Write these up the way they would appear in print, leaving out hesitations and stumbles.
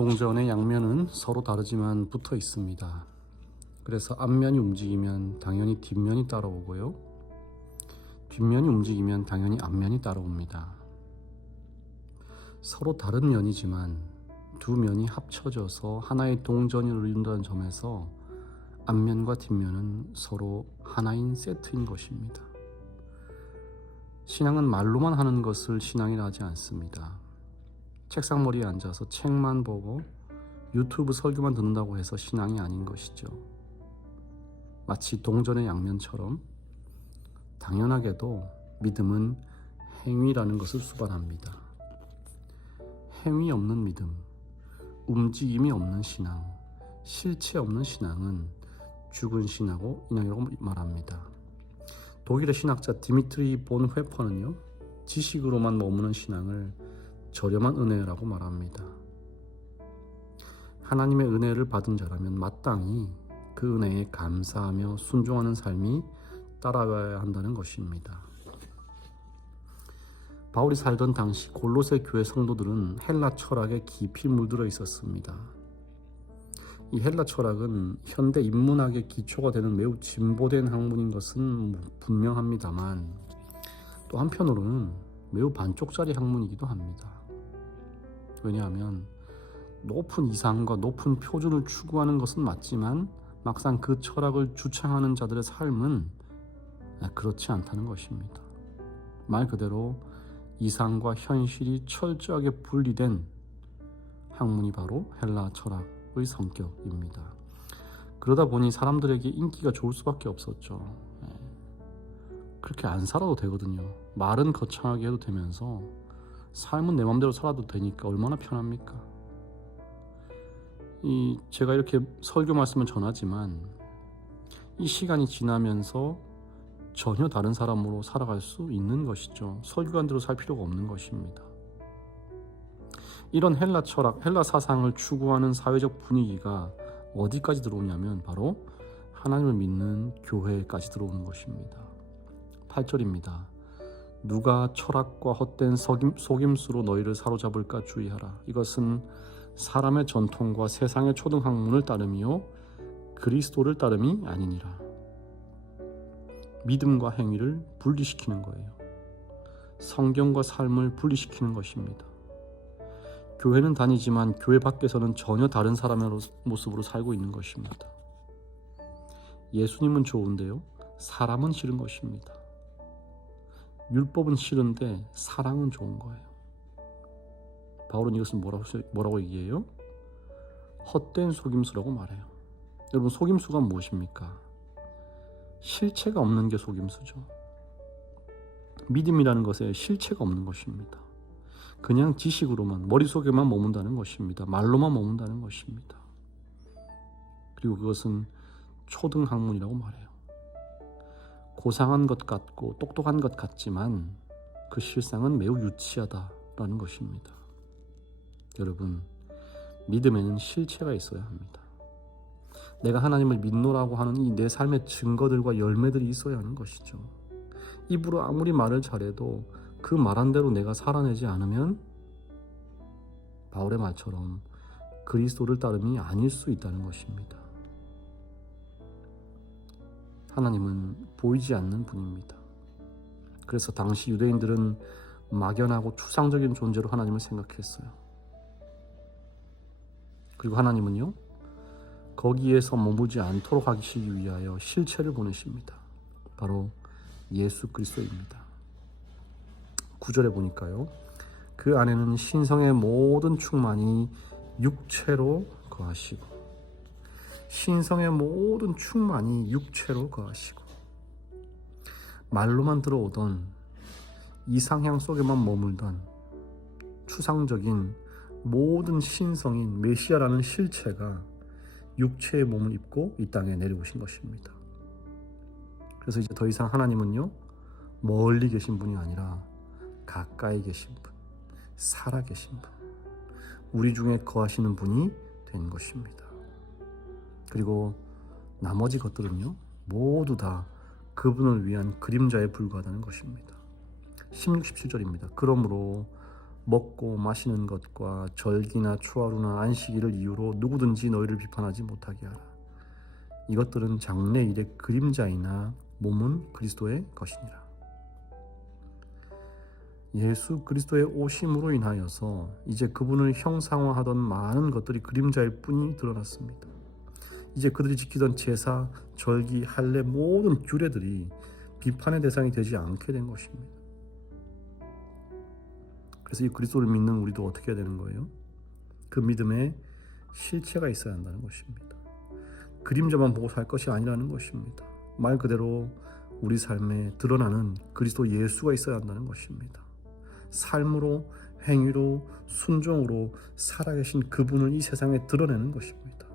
동전의 양면은 서로 다르지만 붙어 있습니다. 그래서 앞면이 움직이면 당연히 뒷면이 따라오고요. 뒷면이 움직이면 당연히 앞면이 따라옵니다. 서로 다른 면이지만 두 면이 합쳐져서 하나의 동전을 이룬다는 점에서 앞면과 뒷면은 서로 하나인 세트인 것입니다. 신앙은 말로만 하는 것을 신앙이라 하지 않습니다. 책상머리에 앉아서 책만 보고 유튜브 설교만 듣는다고 해서 신앙이 아닌 것이죠. 마치 동전의 양면처럼 당연하게도 믿음은 행위라는 것을 수반합니다. 행위 없는 믿음, 움직임이 없는 신앙, 실체 없는 신앙은 죽은 신앙이라고 말합니다. 독일의 신학자 디미트리 본 회퍼는요, 지식으로만 머무는 신앙을 저렴한 은혜라고 말합니다. 하나님의 은혜를 받은 자라면 마땅히 그 은혜에 감사하며 순종하는 삶이 따라가야 한다는 것입니다. 바울이 살던 당시 골로새 교회 성도들은 헬라 철학에 깊이 물들어 있었습니다. 이 헬라 철학은 현대 인문학의 기초가 되는 매우 진보된 학문인 것은 분명합니다만 또 한편으로는 매우 반쪽짜리 학문이기도 합니다. 왜냐하면 높은 이상과 높은 표준을 추구하는 것은 맞지만 막상 그 철학을 주창하는 자들의 삶은 그렇지 않다는 것입니다. 말 그대로 이상과 현실이 철저하게 분리된 학문이 바로 헬라 철학의 성격입니다. 그러다 보니 사람들에게 인기가 좋을 수밖에 없었죠. 그렇게 안 살아도 되거든요. 말은 거창하게 해도 되면서 삶은 내 마음대로 살아도 되니까 얼마나 편합니까? 제가 이렇게 설교 말씀을 전하지만 이 시간이 지나면서 전혀 다른 사람으로 살아갈 수 있는 것이죠. 설교관대로 살 필요가 없는 것입니다. 이런 헬라 철학, 헬라 사상을 추구하는 사회적 분위기가 어디까지 들어오냐면 바로 하나님을 믿는 교회까지 들어오는 것입니다. 8절입니다. 누가 철학과 헛된 속임수로 너희를 사로잡을까 주의하라. 이것은 사람의 전통과 세상의 초등학문을 따름이요 그리스도를 따름이 아니니라. 믿음과 행위를 분리시키는 거예요. 성경과 삶을 분리시키는 것입니다. 교회는 다니지만 교회 밖에서는 전혀 다른 사람의 모습으로 살고 있는 것입니다. 예수님은 좋은데요, 사람은 싫은 것입니다. 율법은 싫은데 사랑은 좋은 거예요. 바울은 이것을 뭐라고 얘기해요? 헛된 속임수라고 말해요. 여러분, 속임수가 무엇입니까? 실체가 없는 게 속임수죠. 믿음이라는 것에 실체가 없는 것입니다. 그냥 지식으로만, 머릿속에만 머문다는 것입니다. 말로만 머문다는 것입니다. 그리고 그것은 초등학문이라고 말해요. 고상한 것 같고 똑똑한 것 같지만 그 실상은 매우 유치하다라는 것입니다. 여러분, 믿음에는 실체가 있어야 합니다. 내가 하나님을 믿노라고 하는 이 내 삶의 증거들과 열매들이 있어야 하는 것이죠. 입으로 아무리 말을 잘해도 그 말한 대로 내가 살아내지 않으면 바울의 말처럼 그리스도를 따름이 아닐 수 있다는 것입니다. 하나님은 보이지 않는 분입니다. 그래서 당시 유대인들은 막연하고 추상적인 존재로 하나님을 생각했어요. 그리고 하나님은요, 거기에서 머무지 않도록 하시기 위하여 실체를 보내십니다. 바로 예수 그리스도입니다. 9절에 보니까요, 그 안에는 신성의 모든 충만이 육체로 거하시고, 신성의 모든 충만이 육체로 거하시고, 말로만 들어오던 이상향 속에만 머물던 추상적인 모든 신성인 메시아라는 실체가 육체의 몸을 입고 이 땅에 내려오신 것입니다. 그래서 이제 더 이상 하나님은요, 멀리 계신 분이 아니라 가까이 계신 분, 살아 계신 분, 우리 중에 거하시는 분이 된 것입니다. 그리고 나머지 것들은요, 모두 다 그분을 위한 그림자에 불과하다는 것입니다. 16, 17절입니다. 그러므로 먹고 마시는 것과 절기나 초하루나 안식일을 이유로 누구든지 너희를 비판하지 못하게 하라. 이것들은 장래일의 그림자이나 몸은 그리스도의 것이니라. 예수 그리스도의 오심으로 인하여서 이제 그분을 형상화하던 많은 것들이 그림자일 뿐이 드러났습니다. 이제 그들이 지키던 제사, 절기, 할례 모든 규례들이 비판의 대상이 되지 않게 된 것입니다. 그래서 이 그리스도를 믿는 우리도 어떻게 해야 되는 거예요? 그 믿음에 실체가 있어야 한다는 것입니다. 그림자만 보고 살 것이 아니라는 것입니다. 말 그대로 우리 삶에 드러나는 그리스도 예수가 있어야 한다는 것입니다. 삶으로, 행위로, 순종으로 살아계신 그분을 이 세상에 드러내는 것입니다.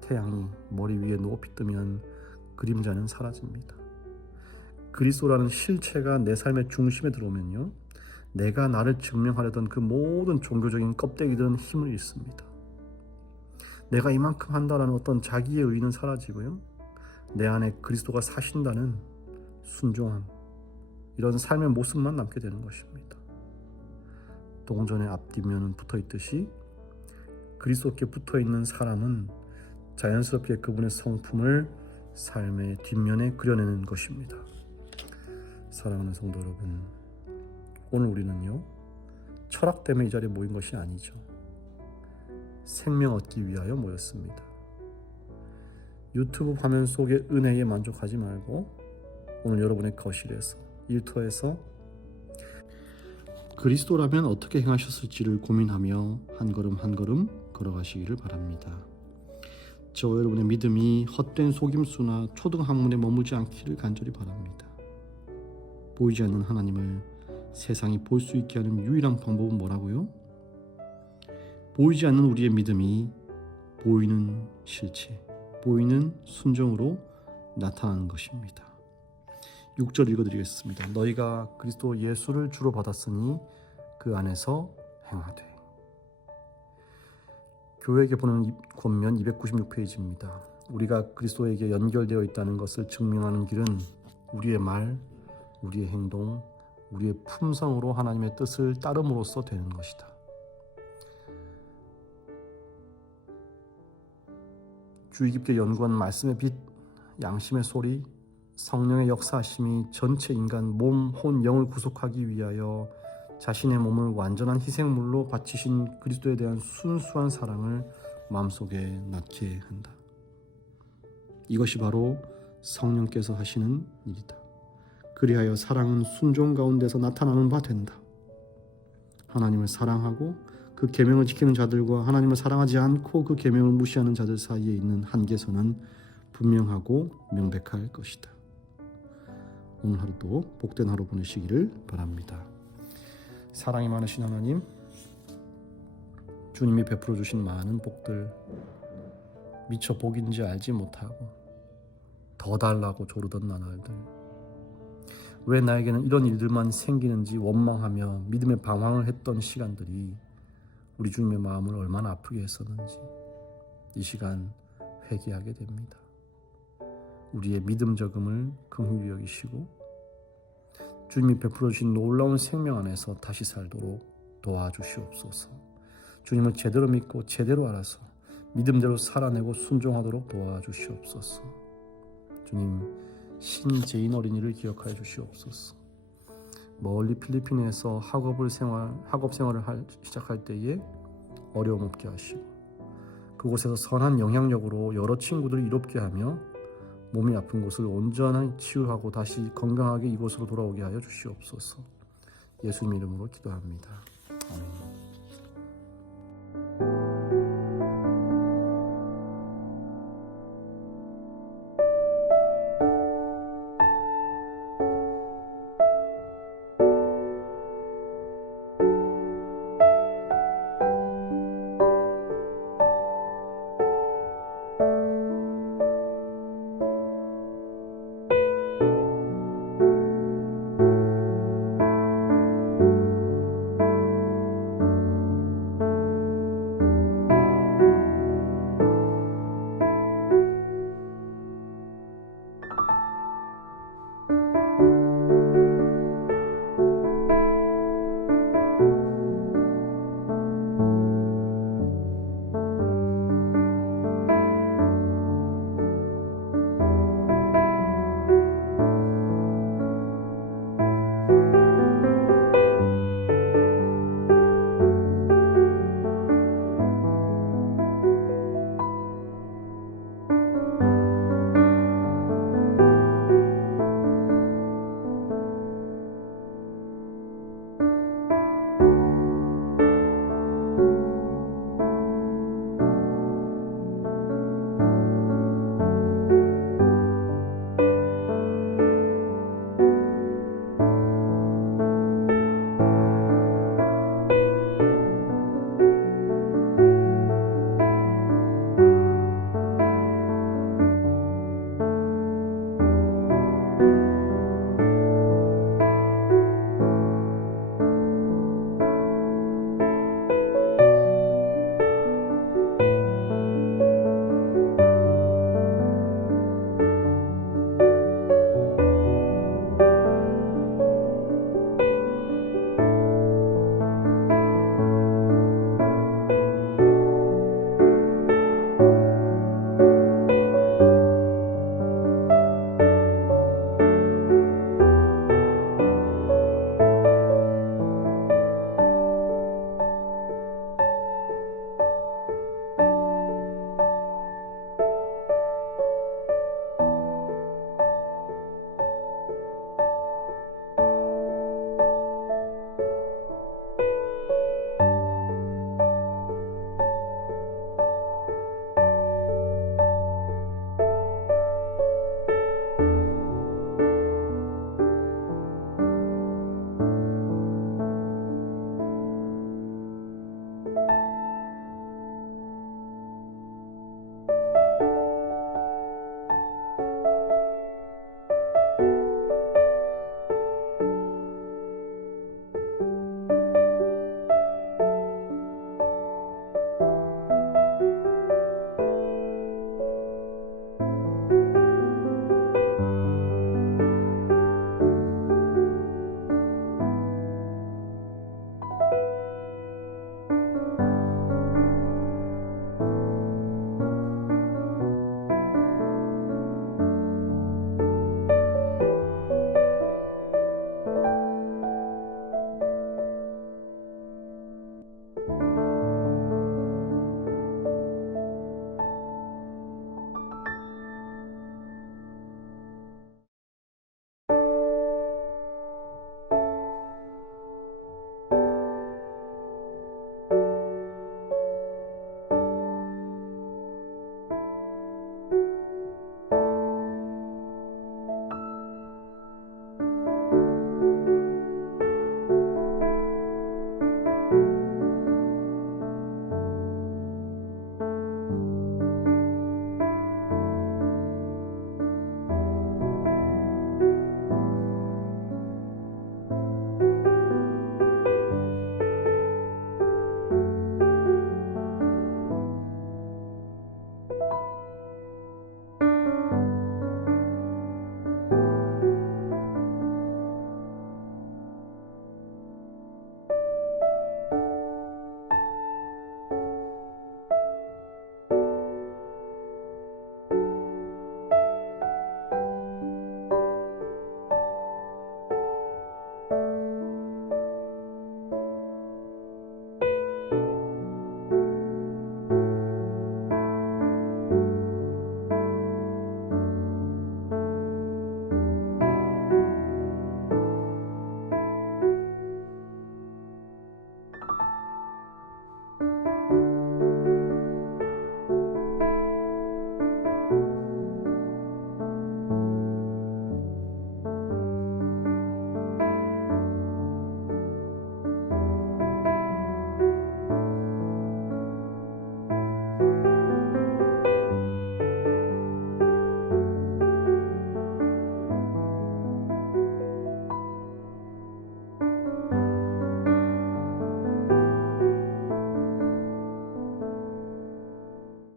태양이 머리 위에 높이 뜨면 그림자는 사라집니다. 그리스도라는 실체가 내 삶의 중심에 들어오면요, 내가 나를 증명하려던 그 모든 종교적인 껍데기들은 힘을 잃습니다. 내가 이만큼 한다라는 어떤 자기의 의의는 사라지고요, 내 안에 그리스도가 사신다는 순종함, 이런 삶의 모습만 남게 되는 것입니다. 동전의 앞뒷면은 붙어있듯이 그리스도께 붙어있는 사람은 자연스럽게 그분의 성품을 삶의 뒷면에 그려내는 것입니다. 사랑하는 성도 여러분, 오늘 우리는요, 철학 때문에 이 자리에 모인 것이 아니죠. 생명 얻기 위하여 모였습니다. 유튜브 화면 속의 은혜에 만족하지 말고 오늘 여러분의 거실에서, 일터에서 그리스도라면 어떻게 행하셨을지를 고민하며 한 걸음 한 걸음 걸어가시기를 바랍니다. 저와 여러분의 믿음이 헛된 속임수나 초등학문에 머물지 않기를 간절히 바랍니다. 보이지 않는 하나님을 세상이 볼 수 있게 하는 유일한 방법은 뭐라고요? 보이지 않는 우리의 믿음이 보이는 실체, 보이는 순종으로 나타나는 것입니다. 6절 읽어드리겠습니다. 너희가 그리스도 예수를 주로 받았으니 그 안에서 행하되. 교회에게 보는 권면 296페이지입니다. 우리가 그리스도에게 연결되어 있다는 것을 증명하는 길은 우리의 말, 우리의 행동, 우리의 품성으로 하나님의 뜻을 따름으로써 되는 것이다. 주의 깊게 연구한 말씀의 빛, 양심의 소리, 성령의 역사하심이 전체 인간 몸, 혼, 영을 구속하기 위하여 자신의 몸을 완전한 희생물로 바치신 그리스도에 대한 순수한 사랑을 마음속에 낳게 한다. 이것이 바로 성령께서 하시는 일이다. 그리하여 사랑은 순종 가운데서 나타나는 바 된다. 하나님을 사랑하고 그 계명을 지키는 자들과 하나님을 사랑하지 않고 그 계명을 무시하는 자들 사이에 있는 한계선은 분명하고 명백할 것이다. 오늘 하루도 복된 하루 보내시기를 바랍니다. 사랑이 많으신 하나님, 주님이 베풀어 주신 많은 복들 미처 복인지 알지 못하고 더 달라고 조르던 나날들, 왜 나에게는 이런 일들만 생기는지 원망하며 믿음의 방황을 했던 시간들이 우리 주님의 마음을 얼마나 아프게 했었는지 이 시간 회개하게 됩니다. 우리의 믿음 저금을 긍휼히 여기시고 주님이 베풀어 주신 놀라운 생명 안에서 다시 살도록 도와주시옵소서. 주님을 제대로 믿고 제대로 알아서 믿음대로 살아내고 순종하도록 도와주시옵소서. 주님, 신재인 어린이를 기억하여 주시옵소서. 멀리 필리핀에서 학업 생활을 시작할 때에 어려움 없게 하시고 그곳에서 선한 영향력으로 여러 친구들을 이롭게 하며 몸이 아픈 곳을 온전히 치유하고 다시 건강하게 이곳으로 돌아오게 하여 주시옵소서. 예수님 이름으로 기도합니다. 아멘.